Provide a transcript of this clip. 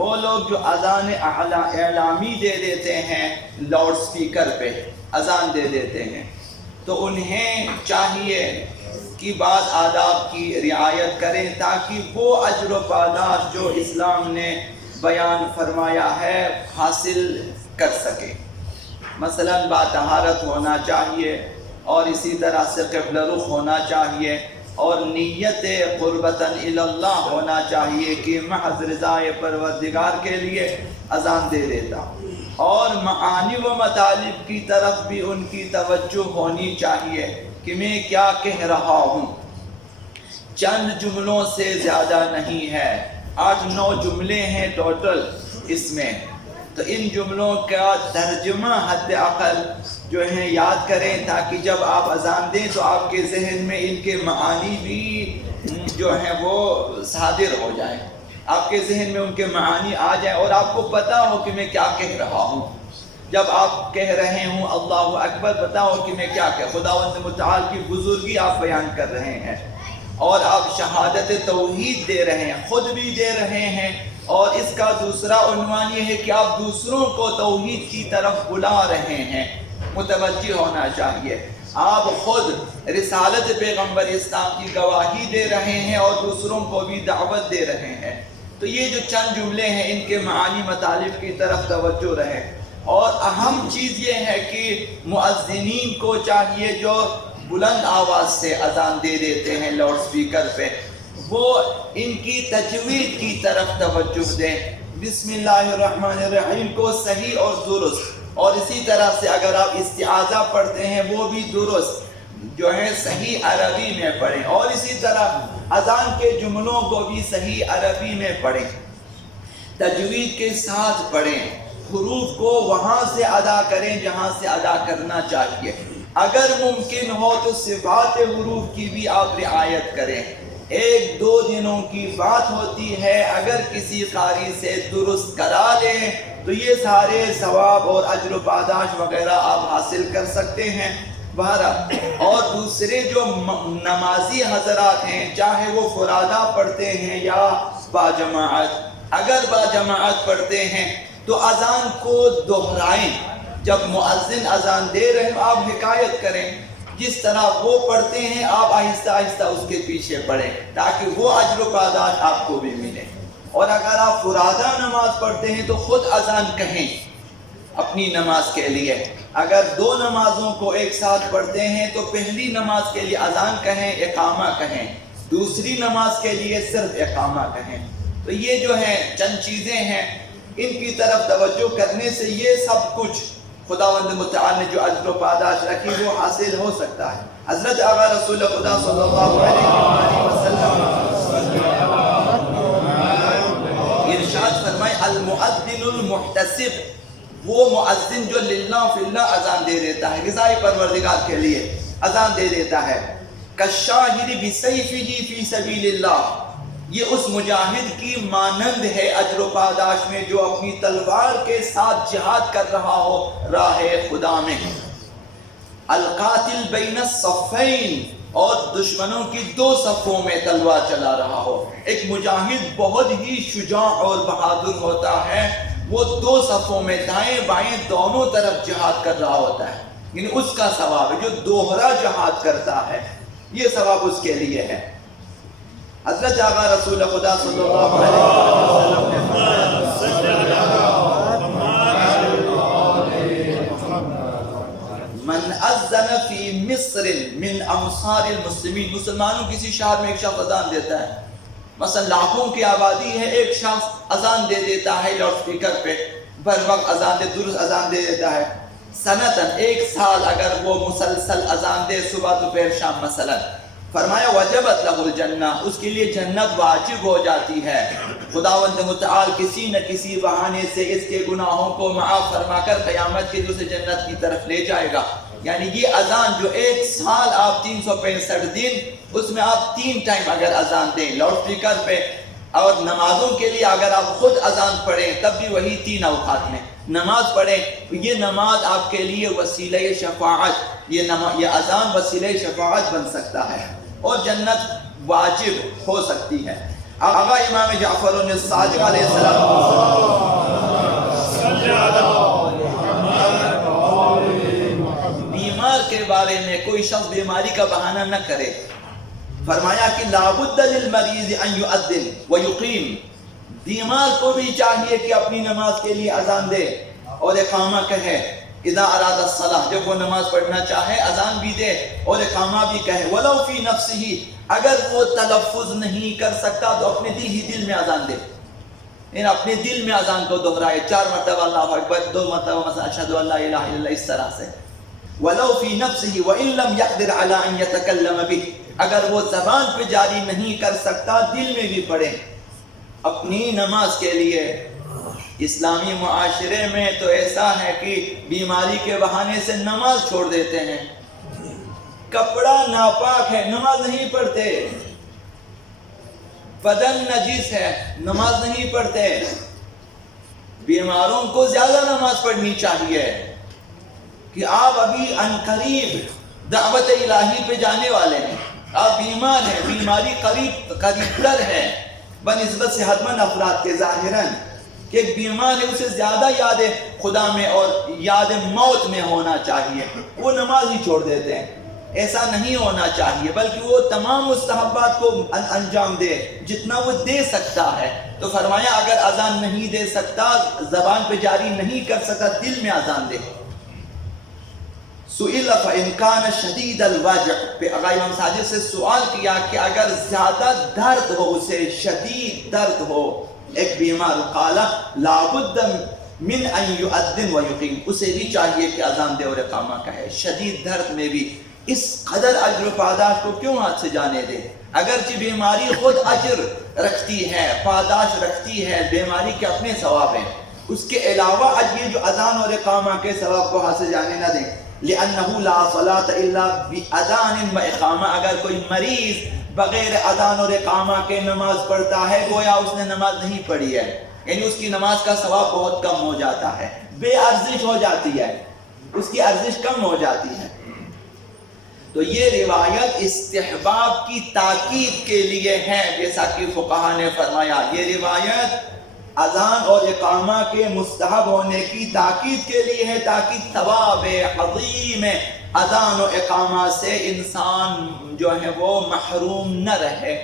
وہ لوگ جو اذان اعلامی دے دیتے ہیں لاؤڈ سپیکر پہ اذان دے دیتے ہیں، تو انہیں چاہیے کہ بعض آداب کی رعایت کریں تاکہ وہ اجر و پاداش جو اسلام نے بیان فرمایا ہے حاصل کر سکے۔ مثلاً باطہارت ہونا چاہیے، اور اسی طرح سے قبلہ رخ ہونا چاہیے، اور نیت قربتاً الی اللہ ہونا چاہیے کہ محض رضائے پروردگار کے لیے اذان دے دیتا، اور معانی و مطالب کی طرف بھی ان کی توجہ ہونی چاہیے کہ میں کیا کہہ رہا ہوں۔ چند جملوں سے زیادہ نہیں ہے، 8-9 جملے ہیں ٹوٹل اس میں، تو ان جملوں کا ترجمہ حد اقل جو ہیں یاد کریں تاکہ جب آپ اذان دیں تو آپ کے ذہن میں ان کے معانی بھی جو ہیں وہ صادر ہو جائیں، آپ کے ذہن میں ان کے معانی آ جائیں اور آپ کو پتہ ہو کہ میں کیا کہہ رہا ہوں۔ جب آپ کہہ رہے ہوں اللہ اکبر، پتہ ہو کہ میں کیا خداوند متعال کی بزرگی آپ بیان کر رہے ہیں، اور آپ شہادت توحید دے رہے ہیں، خود بھی دے رہے ہیں، اور اس کا دوسرا عنوان یہ ہے کہ آپ دوسروں کو توحید کی طرف بلا رہے ہیں۔ متوجہ ہونا چاہیے، آپ خود رسالت پیغمبر اسلام کی گواہی دے رہے ہیں اور دوسروں کو بھی دعوت دے رہے ہیں۔ تو یہ جو چند جملے ہیں ان کے معانی مطالب کی طرف توجہ رہے، اور اہم چیز یہ ہے کہ مؤذنین کو چاہیے جو بلند آواز سے اذان دے دیتے ہیں لاؤڈ سپیکر پہ، وہ ان کی تجوید کی طرف توجہ دیں، بسم اللہ الرحمن الرحیم کو صحیح اور درست، اور اسی طرح سے اگر آپ استعاذہ پڑھتے ہیں وہ بھی درست جو ہے صحیح عربی میں پڑھیں، اور اسی طرح اذان کے جملوں کو بھی صحیح عربی میں پڑھیں، تجوید کے ساتھ پڑھیں، حروف کو وہاں سے ادا کریں جہاں سے ادا کرنا چاہیے، اگر ممکن ہو تو صفات حروف کی بھی آپ رعایت کریں۔ 1-2 دنوں کی بات ہوتی ہے، اگر کسی قاری سے درست کرا لیں تو یہ سارے ثواب اور اجر و پاداش وغیرہ آپ حاصل کر سکتے ہیں بہرحال۔ اور دوسرے جو نمازی حضرات ہیں، چاہے وہ فرادہ پڑھتے ہیں یا باجماعت، اگر باجماعت پڑھتے ہیں تو اذان کو دہرائیں، جب مؤذن اذان دے رہے ہیں آپ حکایت کریں، جس طرح وہ پڑھتے ہیں آپ آہستہ آہستہ اس کے پیچھے پڑھیں تاکہ وہ اجر و پاداش آپ کو بھی ملے۔ اور اگر آپ فرادہ نماز پڑھتے ہیں تو خود اذان کہیں اپنی نماز کے لیے، اگر 2 نمازوں کو ایک ساتھ پڑھتے ہیں تو پہلی نماز کے لیے اذان کہیں، اقامہ کہیں، دوسری نماز کے لیے صرف اقامہ کہیں۔ تو یہ جو ہے چند چیزیں ہیں، ان کی طرف توجہ کرنے سے یہ سب کچھ خداوند متعال نے جو اجر و پاداش رکھی وہ حاصل ہو سکتا ہے۔ حضرت آقا رسول خدا صلی اللہ علیہ وسلم ارشاد فرمائے المؤذن المحتسب، وہ مؤذن جو للہ فی اللہ اذان دے دیتا ہے، رضائے پروردگار کے لیے اذان دے دیتا ہے، کالشاہد بسیفہ فی سبیل اللہ، یہ اس مجاہد کی مانند ہے اجر و پاداش میں جو اپنی تلوار کے ساتھ جہاد کر رہا ہو راہ خدا میں، القاتل بین الصفین، اور دشمنوں کی 2 صفوں میں تلوار چلا رہا ہو۔ ایک مجاہد بہت ہی شجاع اور بہادر ہوتا ہے، وہ 2 صفوں میں دائیں بائیں دونوں طرف جہاد کر رہا ہوتا ہے، یعنی اس کا ثواب ہے جو دوہرا جہاد کرتا ہے، یہ ثواب اس کے لیے ہے۔ حضرت آقا رسول خدا صلی اللہ علیہ وسلم نے من اذن فی مصر من امصار المسلمین، مسلمانوں کسی شہر میں ایک شخص اذان دیتا ہے، مثلا لاکھوں کی آبادی ہے، ایک شخص اذان دے دیتا ہے لاؤڈ سپیکر پہ، بر وقت اذان دے، درست اذان دے دیتا ہے، سنتاً 1 سال اگر وہ مسلسل اذان دے صبح دوپہر شام مثلا، فرمایا وجبت لہ الجنہ، اس کے لیے جنت واجب ہو جاتی ہے۔ خداوند متعال کسی نہ کسی بہانے سے اس کے گناہوں کو معاف فرما کر قیامت کے اسے جنت کی طرف لے جائے گا۔ یعنی یہ اذان جو 1 سال آپ 365 دن، اس میں آپ 3 ٹائم اگر اذان دیں لاؤڈ سپیکر پہ، اور نمازوں کے لیے اگر آپ خود اذان پڑھیں تب بھی وہی 3 اوقات میں نماز پڑھیں، یہ نماز آپ کے لیے وسیلہ شفاعت، یہ اذان وسیلہ شفاعت بن سکتا ہے اور جنت واجب ہو سکتی ہے۔ آقا امام جعفر الصادق علیہ السلام میں کوئی شخص بیماری کا بہانہ نہ کرے. فرمایا کہ لابد للمریض ان یؤذن ویقیم، بیمار کو بھی چاہیے کہ اپنی نماز کے لیے اذان دے اور اقامہ کہے. اذا اراد الصلاۃ، جب وہ نماز پڑھنا چاہے اذان بھی دے اور اقامہ بھی کہے. ولو فی نفسہ، اگر وہ تلفظ نہیں کر سکتا تو اپنے دل میں اذان دے، یعنی اپنے دل میں اذان کو دہرائے 4 مرتبہ اللہ اکبر، 2 مرتبہ مثلا اشہد ان لا الہ الا اللہ، اس طرح سے. ولو فی نفسہ وان لم یقدر علی ان یتکلم بہ، اگر وہ زبان پہ جاری نہیں کر سکتا دل میں بھی پڑھے اپنی نماز کے لیے. اسلامی معاشرے میں تو ایسا ہے کہ بیماری کے بہانے سے نماز چھوڑ دیتے ہیں. کپڑا ناپاک ہے نماز نہیں پڑھتے، بدن نجس ہے نماز نہیں پڑھتے. بیماروں کو زیادہ نماز پڑھنی چاہیے کہ آپ ابھی عنقریب دعوت الہی پہ جانے والے ہیں، آپ بیمار ہیں، بیماری قریب تر ہے بنسبت صحت مند افراد کے. ظاہراً کہ ایک بیمار ہے اسے زیادہ یاد خدا میں اور یاد موت میں ہونا چاہیے، وہ نماز ہی چھوڑ دیتے ہیں. ایسا نہیں ہونا چاہیے، بلکہ وہ تمام مستحبات کو انجام دے جتنا وہ دے سکتا ہے. تو فرمایا اگر اذان نہیں دے سکتا، زبان پہ جاری نہیں کر سکتا، دل میں اذان دے. سئل فإن كان شدید الوجع، پہ امام ساجد سے سوال کیا کہ اگر زیادہ درد ہو، اسے شدید درد ہو ایک بیمار، قال لابد من ان یؤذن ویقیم، اسے بھی چاہیے کہ اذان دے اور اقامہ کہے. شدید درد میں بھی اس قدر اجر و پاداش کو کیوں ہاتھ سے جانے دے؟ اگرچہ بیماری خود اجر رکھتی ہے، پاداش رکھتی ہے، بیماری کے اپنے ثواب ہیں، اس کے علاوہ یہ جو اذان اور اقامہ کے ثواب کو ہاتھ سے جانے نہ دیں. لأنه لا صلاة الا بأذان و اقامہ، اگر کوئی مریض بغیر اذان اور اقامہ کے نماز پڑھتا ہے گویا اس نے نماز نہیں پڑھی ہے، یعنی اس کی نماز کا ثواب بہت کم ہو جاتا ہے، بے ارزش ہو جاتی ہے، اس کی ارزش کم ہو جاتی ہے. تو یہ روایت استحباب کی تاکید کے لیے ہے، جیسا کہ فقہا نے فرمایا یہ روایت اذان اور اقامہ کے مستحب ہونے کی تاکید کے لیے ہے، تاکہ ثواب عظیم اذان و اقامہ سے انسان جو ہے وہ محروم نہ رہے.